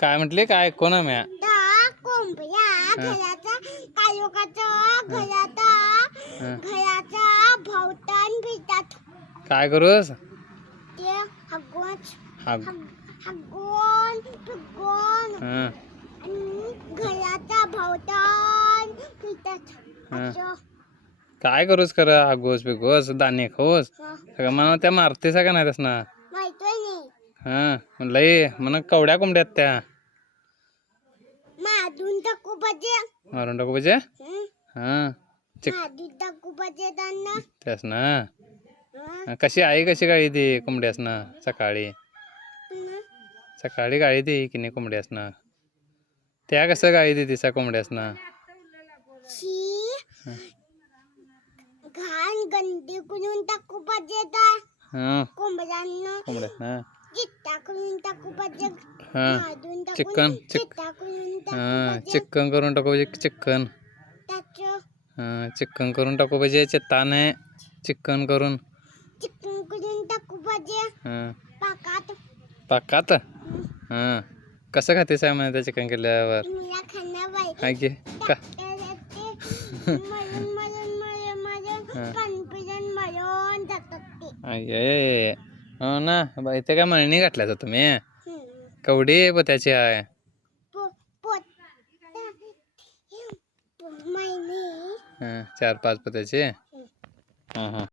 काय म्हटले? काय? कोण म्या? दहा कोंबड्या घराचा कायोकाचा घराचा हं. घराचा भवतान भितात काय करूस? ते हगवण हा हगवण फुगवण हं. आणि घराचा भवतान भितात हं. असं. काय करूस खरं? आगोस बिगोस दाणे खाऊस? हं. सगळं मला त्या मारतेस का नाही तस ना माहितोय नाही हा. म्हणलं म्हणा कवड्या कोंबड्यात त्या. माधून टाकू पाहिजे मारून टाकू पाहिजे हं? चिक. माधून टाकू पाहिजे त्यांना. त्यास ना. कशी आई कशी गाळी ती कोंबड्यास ना सकाळी? सकाळी गाळी ती की नाही कोंबड्यास ना? त्या कसं गाळी ती कोंबड्यास ना? शी. हं. घाण गंदी करून टाकू पाहिजे कोंबड्यांना. कोंबड्यास ना? हा चिकन चिक चिट्टा करून टाकू हा चिक्कन करून टाकू पाहिजे हा चिक्कन करून टाकू पाहिजे चित्ताने करून. चिकन करून टाकू पाहिजे हा. पाकात. पाकात? हा. कसं खातेस आहे म्हणे त्या चिकन केल्यावर? हाय की. हो ना. इथे काय मळणी घातल्याचा तुम्ही. कवडी पोत्याची आहे चार पाच पोत्याची? हा हा.